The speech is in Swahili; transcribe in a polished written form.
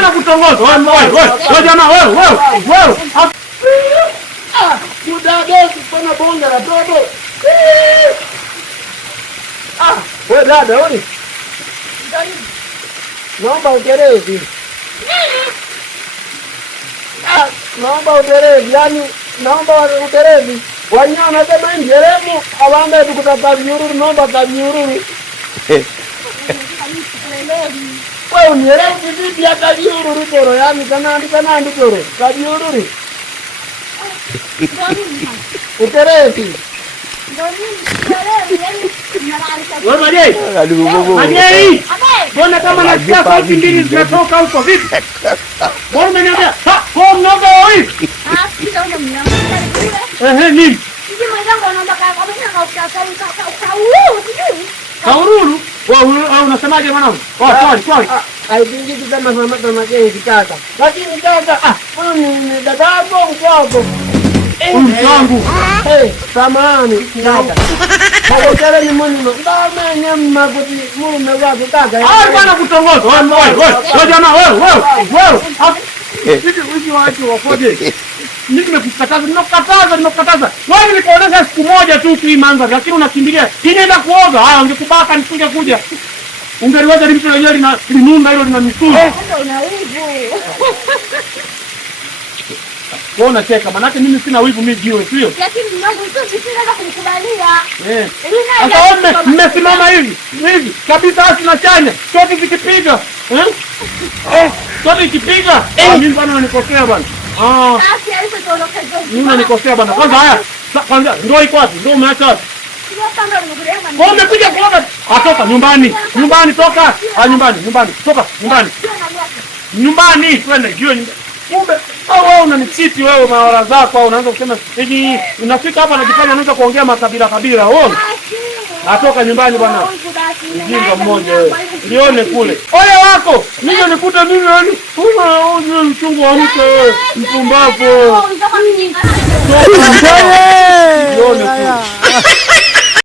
bwana kutongoza. Wewe jamaa wewe. Kudadosi pana bonga la dodo. Wewe dada wewe. Naomba uterezi. Naomba uterezi, yani naomba uterezi. Wanyama kama njeremu awanga tukutaka viururu, naomba kaviururu. Wewe unieremu vipi hata viururu toro, yani kana ndikoro. Kaviururu. Uterezi. Wewe Majei. Mbona kama nasikia sauti mbili zinatoka huko vipi? Mbona umeniambia? Kwa mnoga wewe. Nini? Sisi mwenzangu anaomba kaururu. Wewe unasemaje mwanangu? Swali. Haipingi kama mama Majei kitaka. Lakini kaka, ni dadako mkwako. Mwanangu. Samahani kaka. Kale ni mwanangu. Ndama nyama kuti mume wako kaka. Bwana kutongoza. Wewe jamaa wewe. Hivi watu wapoje? Nimekukataza. Wewe nilikuonesha siku moja tu hii mandhari, lakini unakimbilia. Inaenda kuoga. Ungekubaka nisije kuja. Ungeliweza lipo lenyewe linunda hilo lina misuli. Una wivu. Wewe unacheka, maana mimi sina wivu, mimi jiwe sio? Lakini mwanangu sisi tunaweza kumkubalia. Sasa wewe mmesimama hivi kabisa, hasi na chanya. Sote zikipiga. Sote ikipiga. Mimi bwana unanikosea bwana. Basi hizo tuondoke zote. Mimi unanikosea bwana. Kwanza ndio iko wapi? Ndio umeacha wapi? Wewe umekuja kuoga. Toka nyumbani. Toka. Nyumbani. Toka nyumbani. Nyumbani twende jiwe nyumbani. Kumbe wewe unanichiti wewe mawala zako, au unaanza kusema hivi unafika hapa unajifanya unaanza kuongea makabila. Wewe atoka nyumbani bwana. Mjinga mmoja wewe. Nione kule. Ole wako. Mimi nikuta mimi yani una mchungu wa mke wewe. Mpumbavu. Nione kule.